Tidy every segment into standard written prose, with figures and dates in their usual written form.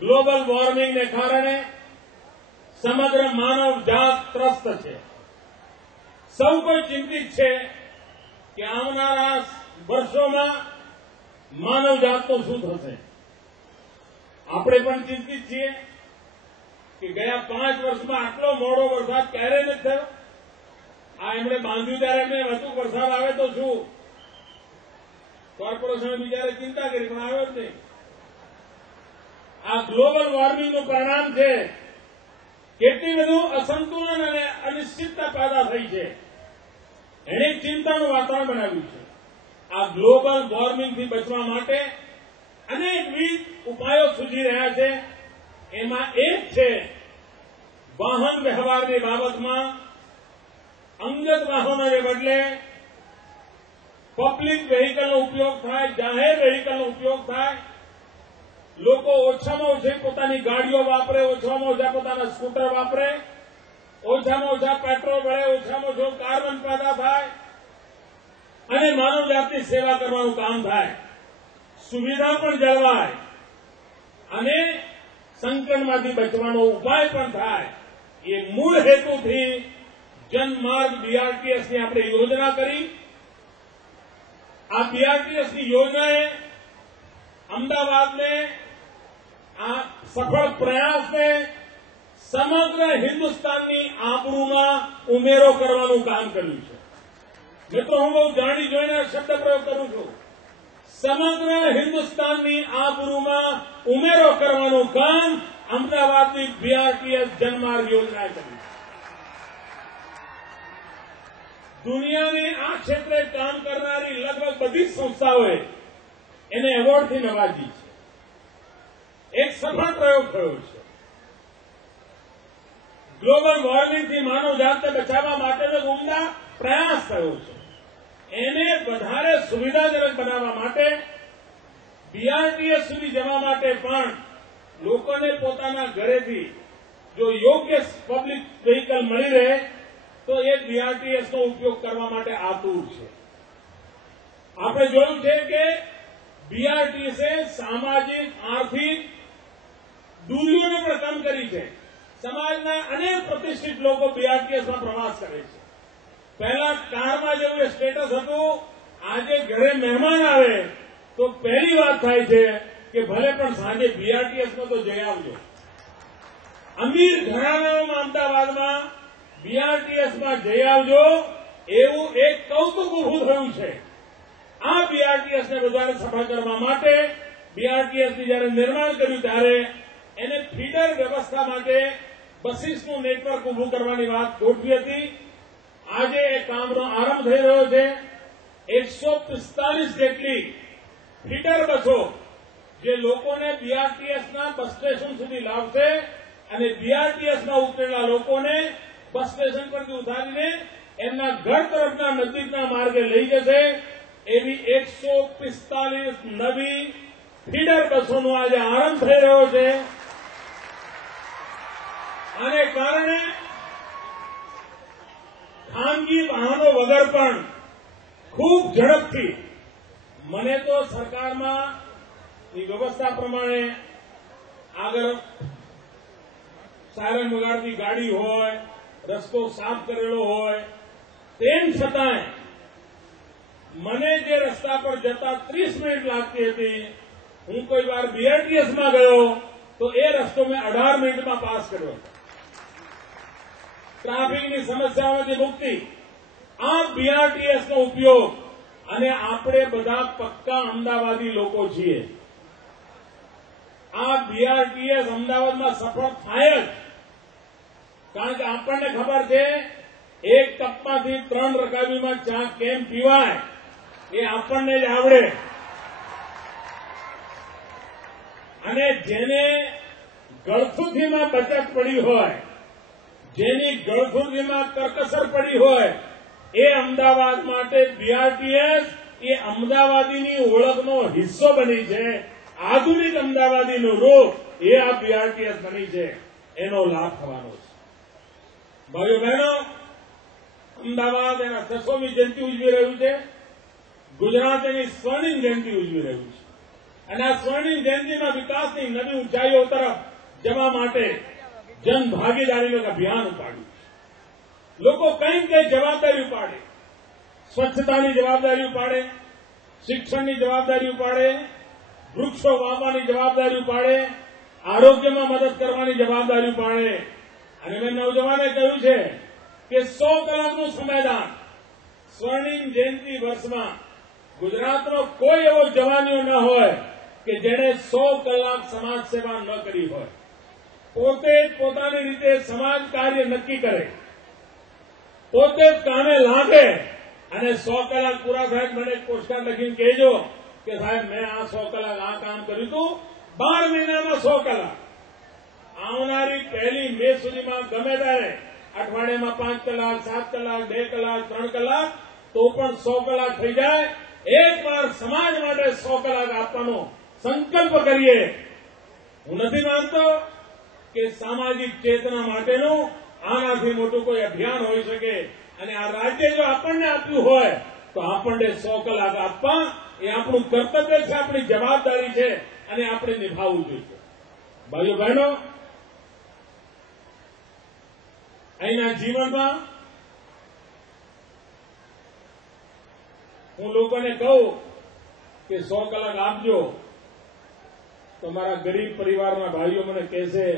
Global વોર્મિંગને કારણે સમગ્ર માનવ જાત ત્રસ્ત છે. સૌ કોઈ ચિંતિત છે કે આવનારા વર્ષોમાં માનવ જાતનું શું થશે. આપણે પણ ચિંતિત છીએ કે ગયા 5 વર્ષમાં આટલો મોડો વરસાદ ક્યારે નથી થયો. આ એમણે બાંધ્યું ત્યારે એમને વધુ વરસાદ આવે તો શું, કોર્પોરેશને બિચારે ચિંતા કરી પણ આવ્યો જ નહીં. આ ગ્લોબલ વોર્મિંગનું પરિણામ છે. કેટલી બધું અસંતુલન અને અનિશ્ચિતતા પેદા થઈ છે. એને ચિંતાનું વાતાવરણ બનાવ્યું છે. આ ગ્લોબલ વોર્મિંગથી બચવા માટે અનેકવિધ ઉપાયો સૂચી રહ્યા છે. એમાં એક છે વાહન વ્યવહારની બાબતમાં અંગત વાહનોને બદલે પબ્લિક વ્હીકલનો ઉપયોગ થાય, જાહેર વ્હીકલનો ઉપયોગ થાય. લોકો ઓછામાં ઓછી પોતાની ગાડીઓ વાપરે, ઓછામાં ઓછા પોતાના સ્કૂટર વાપરે, ઓછામાં ઓછા પેટ્રોલ બળે, ઓછામાં ઓછો કાર્બન પેદા થાય અને માનવજાતની સેવા કરવાનું કામ થાય. સુવિધા પણ જળવાય અને સંકટમાંથી બચવાનો ઉપાય પણ થાય. એ મૂળ હેતુથી જનમાર્ગ બીઆરટીએસની આપણે યોજના કરી. આ બીઆરટીએસની યોજનાએ અમદાવાદને આ સફળ પ્રયાસને સમગ્ર હિન્દુસ્તાનની આબરૂમાં ઉમેરો કરવાનું કામ કર્યું છે. મિત્રો, હું બહુ જાણી જોઈને શબ્દ પ્રયોગ કરું છું. સમગ્ર હિન્દુસ્તાનની આબરૂમાં ઉમેરો કરવાનું કામ અમદાવાદની બીઆરટીએસ જનમાર્ગ યોજનાએ કર્યું. દુનિયાની આ ક્ષેત્રે કામ કરનારી લગભગ બધી જ સંસ્થાઓએ એને એવોર્ડથી નવાજી છે. એક સફળ પ્રયોગ થયો છે. ગ્લોબલ વોર્મિંગથી માનવજાતને બચાવવા માટેનો ઉમદા પ્રયાસ થયો છે. એને વધારે સુવિધાજનક બનાવવા માટે બીઆરટીએસ સુધી જવા માટે પણ લોકોને પોતાના ઘરેથી જો યોગ્ય પબ્લિક વ્હીકલ મળી રહે તો એ બીઆરટીએસનો ઉપયોગ કરવા માટે આતુર છે. આપણે જોયું છે કે બીઆરટીએસે સામાજિક, આર્થિક દૂરીઓને પણ કમ કરી છે. સમાજના અનેક પ્રતિષ્ઠિત લોકો બીઆરટીએસમાં પ્રવાસ કરે છે. પહેલા કારમાં જેવું સ્ટેટસ હતું, આજે ઘરે મહેમાન આવે તો પહેલી વાત થાય છે કે ભલે પણ સાંજે બીઆરટીએસમાં તો જઈ આવજો. અમીર ઘરાનાઓમાં અમદાવાદમાં બીઆરટીએસમાં જઈ આવજો એવું એક કૌતુક ઉભું થયું છે. આ બીઆરટીએસને વધારે સફળ કરવા માટે બીઆરટીએસની જયારે નિર્માણ કર્યું ત્યારે એને ફીડર વ્યવસ્થા માટે બસીસનું નેટવર્ક ઉભું કરવાની વાત ગોઠવી હતી. આજે એ કામનો આરંભ થઈ રહ્યો છે. 145 જેટલી ફીડર બસો જે લોકોને બીઆરટીએસના બસ સ્ટેશન સુધી લાવશે અને બીઆરટીએસમાં ઉતરેલા લોકોને બસ સ્ટેશન પરથી ઉતારીને એમના ઘર તરફના નજીકના માર્ગે લઈ જશે. એવી 145 નવી ફીડર બસોનો આજે આરંભ થઈ રહ્યો છે. આને કારણે ખાનગી વાહનો વગર પણ ખૂબ ઝડપથી, મને તો સરકારમાં વ્યવસ્થા પ્રમાણે આગળ સાયરન વગાડતી ગાડી હોય, રસ્તો સાફ કરેલો હોય, તેમ છતાંય મને જે રસ્તા પર જતા 30 મિનિટ લાગતી હતી, હું કોઈ વાર બીઆરટીએસમાં ગયો તો એ રસ્તો મેં 18 મિનિટમાં પાસ કર્યો. ટ્રાફિકની સમસ્યાઓથી મુક્તિ આ બીઆરટીએસનો ઉપયોગ, અને આપણે બધા પક્કા અમદાવાદી લોકો છીએ. આ બીઆરટીએસ અમદાવાદમાં સફળ થાય જ, કારણ કે આપણને ખબર છે એક કપમાંથી 3 રકાબીમાં ચા કેમ પીવાય એ આપણને જ આવડે. અને જેને ગળથુથીમાં બચત પડી હોય, જેની ગળથુથીમાં કરકસર પડી હોય, એ અમદાવાદ માટે બીઆરટીએસ એ અમદાવાદીની ઓળખનો હિસ્સો બની છે. આધુનિક અમદાવાદીનું રૂપ એ આ બીઆરટીએસ બની છે. એનો લાભ થવાનો છે. ભાઈઓ બહેનો, અમદાવાદ એના 600મી જયંતિ ઉજવી રહ્યું છે. ગુજરાત એની સ્વર્ણિમ જયંતિ ઉજવી રહ્યું છે. અને આ સ્વર્ણિમ જયંતિમાં વિકાસની નવી ઊંચાઈઓ તરફ જવા માટે જન ભાગીદારીનું અભિયાન ઉપાડ્યું. લોકો કંઈ કઈ જવાબદારી ઉપાડે, સ્વચ્છતાની જવાબદારી ઉપાડે, શિક્ષણની જવાબદારી ઉપાડે, વૃક્ષો વાવવાની જવાબદારી ઉપાડે, આરોગ્યમાં મદદ કરવાની જવાબદારી ઉપાડે. અને મેં નવજવાને કહ્યું છે કે 100 કલાકનું સમયદાન સ્વર્ણિમ જયંતિ વર્ષમાં ગુજરાતનો કોઈ એવો જવાનીઓ ન હોય કે જેણે 100 કલાક સમાજ સેવા ન કરી હોય. પોતે જ પોતાની રીતે સમાજ કાર્ય નક્કી કરે, પોતે જ કામે લાગે અને 100 કલાક પૂરા થાય મને પોસ્ટકાર્ડ લખીને કહેજો કે સાહેબ મેં આ 100 કલાક આ કામ કર્યું હતું. 12 મહિનામાં 100 કલાક. આવનારી 1 મે સુધીમાં ગમે ત્યારે અઠવાડિયામાં 5 કલાક, 7 કલાક, 2 કલાક, 3 કલાક તો પણ 100 કલાક થઈ જાય. એકવાર સમાજ માટે 100 કલાક આપવાનો સંકલ્પ કરીએ. હું નથી માનતો કે સામાજિક ચેતના માટેનું આનાથી મોટું કોઈ અભિયાન હોઈ શકે. અને આ રાજ્ય જો આપણને આપ્યું હોય તો આપણને 100 કલાક આપવા એ આપણું કર્તવ્ય છે, આપણી જવાબદારી છે અને આપણે નિભાવવું જોઈએ. ભાઈઓ બહેનો, અહીંના જીવનમાં હું લોકોને કહું કે 100 કલાક આપજો તો મારા ગરીબ પરિવારના ભાઈઓ મને કહેશે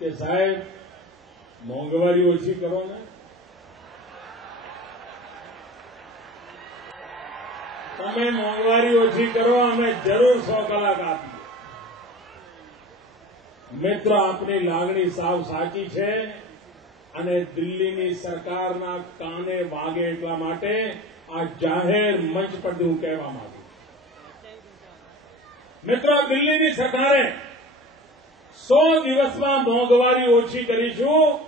કે સાહેબ મોંઘવારી ઓછી કરો ને. તમે મોંઘવારી ઓછી કરો, અમે જરૂર 100 કલાક આપીએ. મિત્રો, આપની લાગણી સાવ સાચી છે અને દિલ્હીની સરકારના કાને વાગે એટલા માટે આ જાહેર મંચ પરથી હું કહેવા માંગુ છું. મિત્રો, દિલ્હીની સરકારે 100 દિવસમાં મોંઘવારી ઓછી કરીશું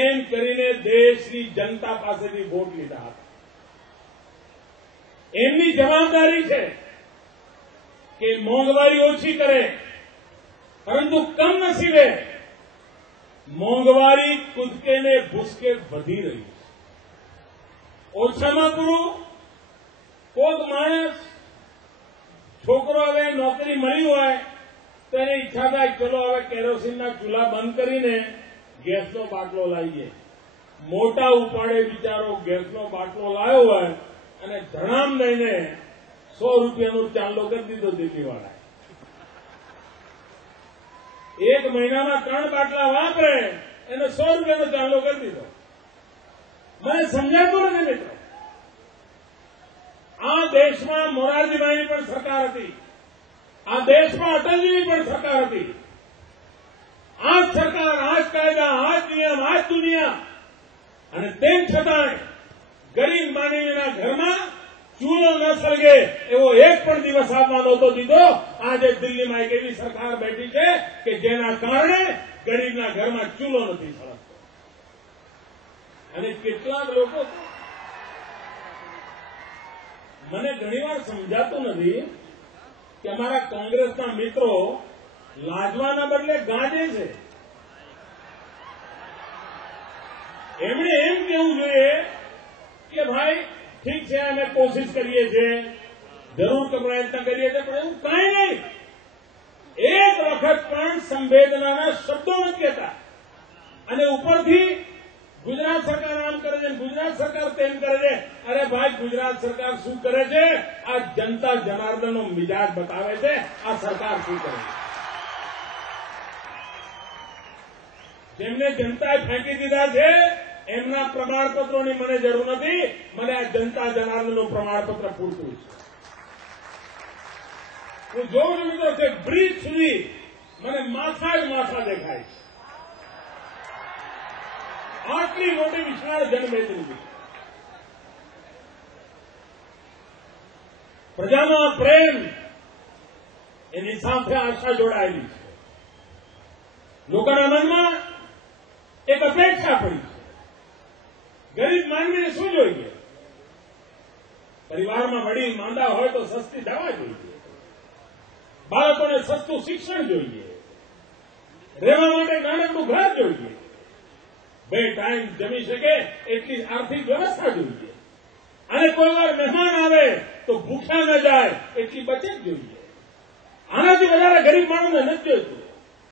એમ કરીને દેશની જનતા પાસેથી વોટ લીધા હતા. એમની જવાબદારી છે કે મોંઘવારી ઓછી કરે, પરંતુ કમનસીબે મોંઘવારી કૂદકે ને ભૂસકે વધી રહી છે. ઓછામાં પૂરું કોઈક માણસ છોકરો હવે નોકરી મળી હોય તો એની ઈચ્છા થાય ચલો હવે કેરોસીનના ચૂલા બંધ કરીને ગેસનો બાટલો લાવીએ. મોટા ઉપાડે બિચારો ગેસનો બાટલો લાવ્યો હોય અને ધડામ લઈને 100 રૂપિયાનો ચાંદલો કરી દીધો દિલ્હીવાળાએ. 1 મહિનામાં 3 બાટલા વાપરે એને 100 રૂપિયાનો ચાંદલો કરી દીધો. મને સમજાતું નથી મિત્રો. આ દેશમાં મોરારજીભાઈની પણ સરકાર હતી, આ દેશમાં અટલજીની પણ સરકાર હતી. આ જ સરકાર, આ જ કાયદા, આ જ નિયમ, આ જ દુનિયા, અને તેમ છતાંય ગરીબ માનવીના ઘરમાં ચૂલો ન સળગે એવો એક પણ દિવસ આપવા નહોતો દીધો. આજે દિલ્હીમાં એક એવી સરકાર બેઠી છે કે જેના કારણે ગરીબના ઘરમાં ચૂલો નથી સળગતો. અને કેટલાક લોકો, મને ઘણીવાર સમજાતું નથી કે અમારા કોંગ્રેસના મિત્રો લાજવાના બદલે ગાજે છે. એમણે એમ કહેવું જોઈએ કે ભાઈ ઠીક છે, અમે કોશિશ કરીએ છીએ, જરૂર પ્રયત્ન કરીએ છીએ, પણ એવું કાંઈ નહીં. એક વખત પણ સંવેદનાના શબ્દો નથી કહેતા અને ઉપરથી ગુજરાત સરકાર આમ કરે છે, ગુજરાત સરકાર તેમ કરે છે. અરે ભાઈ, ગુજરાત સરકાર શું કરે છે? આ જનતા જનાર્દનનો મિજાજ બતાવે છે આ સરકાર શું કરે છે. જેમને જનતાએ ફેંકી દીધા છે એમના પ્રમાણપત્રોની મને જરૂર નથી. મને આ જનતા જનાર્દનનું પ્રમાણપત્ર પૂરતું છે. હું જોઉં છું મિત્રો કે બ્રિજ સુધી મને માથા જ માથા દેખાય છે. આટલી મોટી વિશાળ જનમેદની, પ્રજાનો પ્રેમ, એની સાથે આશા જોડાયેલી છે. લોકોના મનમાં એક અપેક્ષા પડી છે. ગરીબ માનવીને શું જોઈએ? પરિવારમાં વડીલ માંદા હોય તો સસ્તી દવા જોઈએ, બાળકોને સસ્તું શિક્ષણ જોઈએ, રહેવા માટે નાનકડું ઘર જોઈએ, 2 ટાઈમ જમી શકે એટલી આર્થિક વ્યવસ્થા જોઈએ, અને કોઈ વાર મહેમાન આવે તો ભૂખ્યા ન જાય એટલી બચત જોઈએ. આનાથી વધારે ગરીબ માણસને નથી જોઈતું.